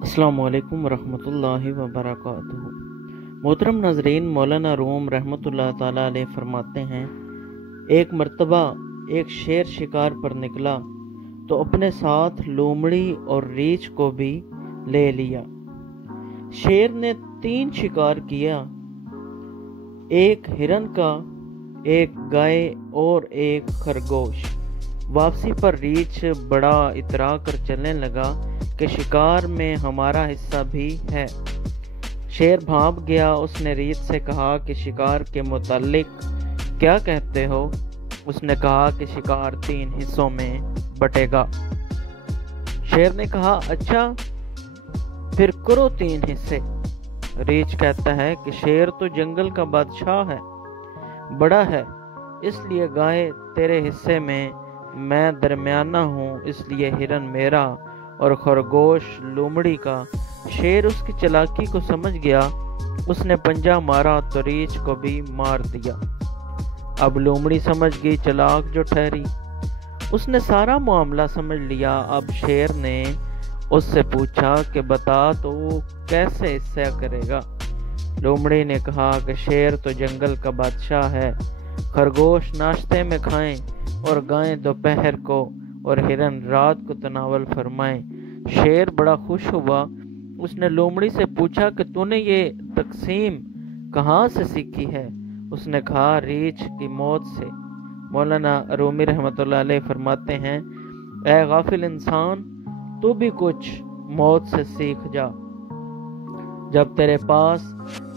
अस्सलामु अलैकुम रहमतुल्लाहि व बरकातुहू। मोहतरम नाजरीन, मौलाना रूम रहमतुल्लाह ताला अलैह फरमाते हैं, एक मर्तबा एक शेर शिकार पर निकला तो अपने साथ लोमड़ी और रीछ को भी ले लिया। शेर ने 3 शिकार किया, एक हिरन का, एक गाय और एक खरगोश। वापसी पर रीछ बड़ा इतरा कर चलने लगा कि शिकार में हमारा हिस्सा भी है। शेर भाप गया। उसने रीछ से कहा कि शिकार के मुतालिक क्या कहते हो? उसने कहा कि शिकार 3 हिस्सों में बटेगा। शेर ने कहा, अच्छा फिर करो 3 हिस्से। रीछ कहता है कि शेर तो जंगल का बादशाह है, बड़ा है, इसलिए गाय तेरे हिस्से में, मैं दरमियाना हूँ इसलिए हिरन मेरा और खरगोश लोमड़ी का। शेर उसकी चालाकी को समझ गया, उसने पंजा मारा तो रीछ को भी मार दिया। अब लोमड़ी समझ गई चालाक जो ठहरी, उसने सारा मामला समझ लिया। अब शेर ने उससे पूछा कि बता तो कैसे हिस्सा करेगा? लोमड़ी ने कहा कि शेर तो जंगल का बादशाह है, खरगोश नाश्ते में खाएं और गाय दोपहर को और हिरन रात को तनावल फरमाएं। शेर बड़ा खुश हुआ। उसने लोमड़ी से पूछा कि तूने ये तकसीम कहाँ से सीखी है? उसने कहा, रीछ की मौत से। मौलाना रूमी रहमतुल्लाह अलैह फरमाते हैं, ऐ गाफिल इंसान, तू भी कुछ मौत से सीख जा। जब तेरे पास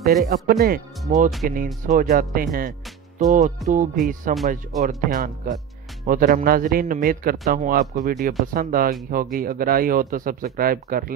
तेरे अपने मौत की नींद सो जाते हैं तो तू भी समझ और ध्यान कर। मोहतरम नाजरीन, उम्मीद करता हूँ आपको वीडियो पसंद आई होगी। अगर आई हो तो सब्सक्राइब कर लें।